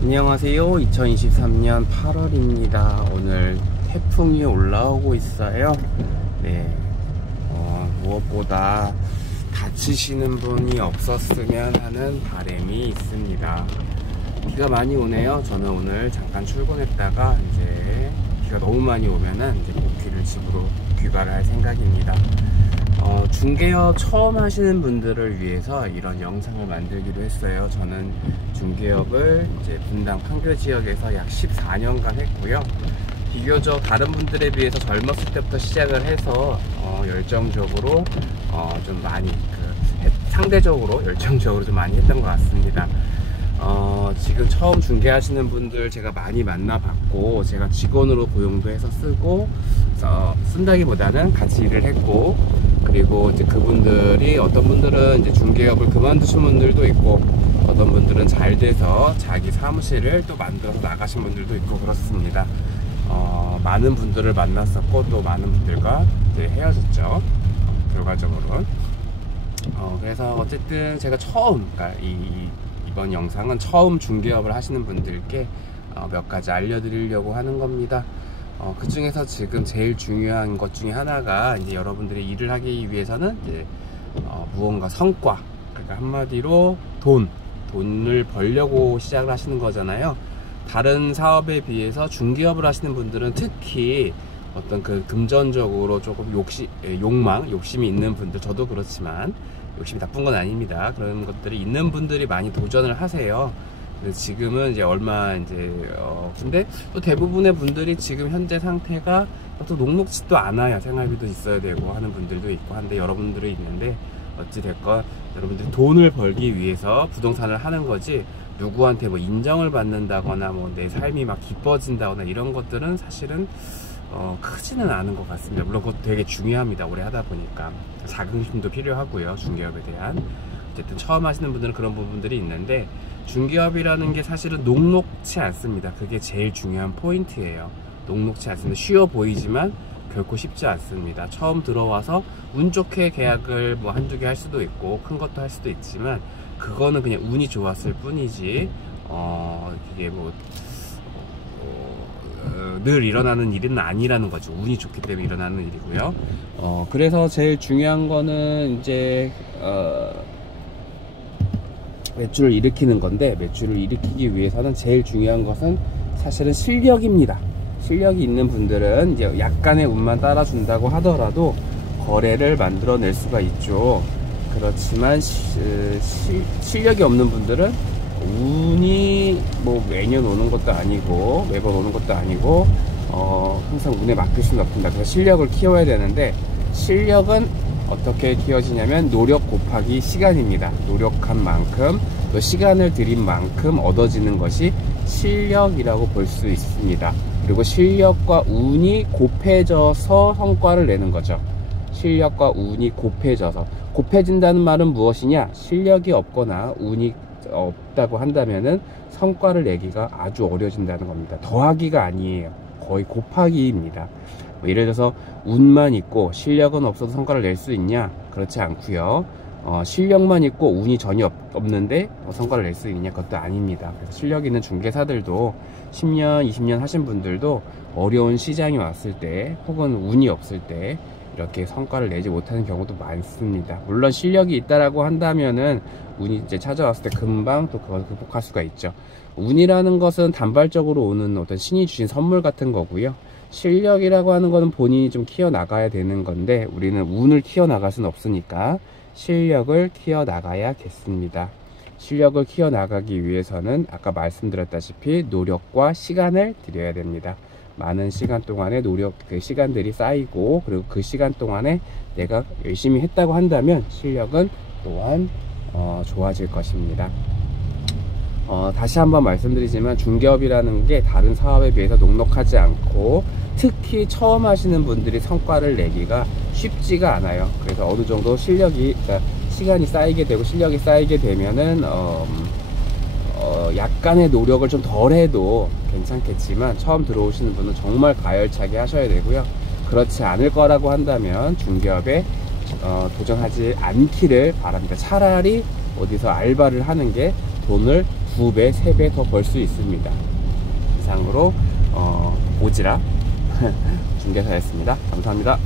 안녕하세요. 2023년 8월입니다. 오늘 태풍이 올라오고 있어요. 네, 무엇보다 다치시는 분이 없었으면 하는 바람이 있습니다. 비가 많이 오네요. 저는 오늘 잠깐 출근했다가 이제 비가 너무 많이 오면은 이제 복귀를 집으로 귀가를 할 생각입니다. 중개업 처음 하시는 분들을 위해서 이런 영상을 만들기로 했어요. 저는 중개업을 이제 분당 판교 지역에서 약 14년간 했고요. 비교적 다른 분들에 비해서 젊었을 때부터 시작을 해서 열정적으로 좀 많이 상대적으로 열정적으로 좀 많이 했던 것 같습니다. 지금 처음 중개하시는 분들 제가 많이 만나봤고, 제가 직원으로 고용도 해서 쓰고, 쓴다기보다는 같이 일을 했고, 그리고 이제 그분들이 어떤 분들은 이제 중개업을 그만두신 분들도 있고, 어떤 분들은 잘 돼서 자기 사무실을 또 만들어서 나가신 분들도 있고 그렇습니다. 많은 분들을 만났었고, 또 많은 분들과 이제 헤어졌죠. 결과적으로. 그래서 어쨌든 제가 처음, 그러니까 이번 영상은 처음 중개업을 하시는 분들께 몇 가지 알려드리려고 하는 겁니다. 그 중에서 지금 제일 중요한 것 중에 하나가, 이제 여러분들이 일을 하기 위해서는 이제 무언가 성과, 그러니까 한마디로 돈을 벌려고 시작을 하시는 거잖아요. 다른 사업에 비해서 중개업을 하시는 분들은 특히 어떤 그 금전적으로 조금 욕심이 있는 분들, 저도 그렇지만 욕심이 나쁜 건 아닙니다. 그런 것들이 있는 분들이 많이 도전을 하세요. 지금은 이제 근데 또 대부분의 분들이 지금 현재 상태가 또 녹록지도 않아요. 생활비도 있어야 되고 하는 분들도 있고 한데, 여러분들이 있는데, 어찌됐건 여러분들이 돈을 벌기 위해서 부동산을 하는 거지, 누구한테 뭐 인정을 받는다거나 뭐 내 삶이 막 기뻐진다거나 이런 것들은 사실은 크지는 않은 것 같습니다. 물론 그것도 되게 중요합니다. 오래 하다 보니까 자긍심도 필요하고요. 중개업에 대한, 어쨌든 처음 하시는 분들은 그런 부분들이 있는데, 중개업이라는 게 사실은 녹록지 않습니다. 그게 제일 중요한 포인트예요. 녹록지 않습니다. 쉬워 보이지만 결코 쉽지 않습니다. 처음 들어와서 운 좋게 계약을 뭐 한두 개 할 수도 있고 큰 것도 할 수도 있지만, 그거는 그냥 운이 좋았을 뿐이지 이게 뭐 늘 일어나는 일은 아니라는 거죠. 운이 좋기 때문에 일어나는 일이고요. 그래서 제일 중요한 거는 이제 매출을 일으키는 건데, 매출을 일으키기 위해서는 제일 중요한 것은 사실은 실력입니다. 실력이 있는 분들은 이제 약간의 운만 따라준다고 하더라도 거래를 만들어낼 수가 있죠. 그렇지만 실력이 없는 분들은 운이 뭐 매년 오는 것도 아니고 매번 오는 것도 아니고 항상 운에 맡길 수는 없습니다. 그래서 실력을 키워야 되는데, 실력은 어떻게 키워지냐면 노력 곱하기 시간입니다. 노력한 만큼, 또 시간을 들인 만큼 얻어지는 것이 실력이라고 볼 수 있습니다. 그리고 실력과 운이 곱해져서 성과를 내는 거죠. 실력과 운이 곱해진다는 말은 무엇이냐? 실력이 없거나 운이 없다고 한다면은 성과를 내기가 아주 어려워진다는 겁니다. 더하기가 아니에요. 거의 곱하기입니다. 예를 들어서 운만 있고 실력은 없어도 성과를 낼 수 있냐? 그렇지 않고요. 실력만 있고 운이 전혀 없는데 성과를 낼 수 있냐? 그것도 아닙니다. 그래서 실력 있는 중개사들도 10년, 20년 하신 분들도 어려운 시장이 왔을 때, 혹은 운이 없을 때 이렇게 성과를 내지 못하는 경우도 많습니다. 물론 실력이 있다라고 한다면은 운이 이제 찾아왔을 때 금방 또 그걸 극복할 수가 있죠. 운이라는 것은 단발적으로 오는 어떤 신이 주신 선물 같은 거고요. 실력이라고 하는 거는 본인이 좀 키워나가야 되는 건데, 우리는 운을 키워나갈 수는 없으니까 실력을 키워나가야겠습니다. 실력을 키워나가기 위해서는 아까 말씀드렸다시피 노력과 시간을 들여야 됩니다. 많은 시간 동안에 그 시간들이 쌓이고, 그리고 그 시간 동안에 내가 열심히 했다고 한다면 실력은 또한 좋아질 것입니다. 다시 한번 말씀드리지만, 중개업이라는 게 다른 사업에 비해서 녹록하지 않고, 특히 처음 하시는 분들이 성과를 내기가 쉽지가 않아요. 그래서 어느 정도 그러니까 시간이 쌓이게 되고 실력이 쌓이게 되면은 약간의 노력을 좀 덜 해도 괜찮겠지만, 처음 들어오시는 분은 정말 가열차게 하셔야 되고요. 그렇지 않을 거라고 한다면 중개업에 도전하지 않기를 바랍니다. 차라리 어디서 알바를 하는 게 돈을 2배, 3배 더 벌 수 있습니다. 이상으로 오지랖 중개사였습니다. 감사합니다.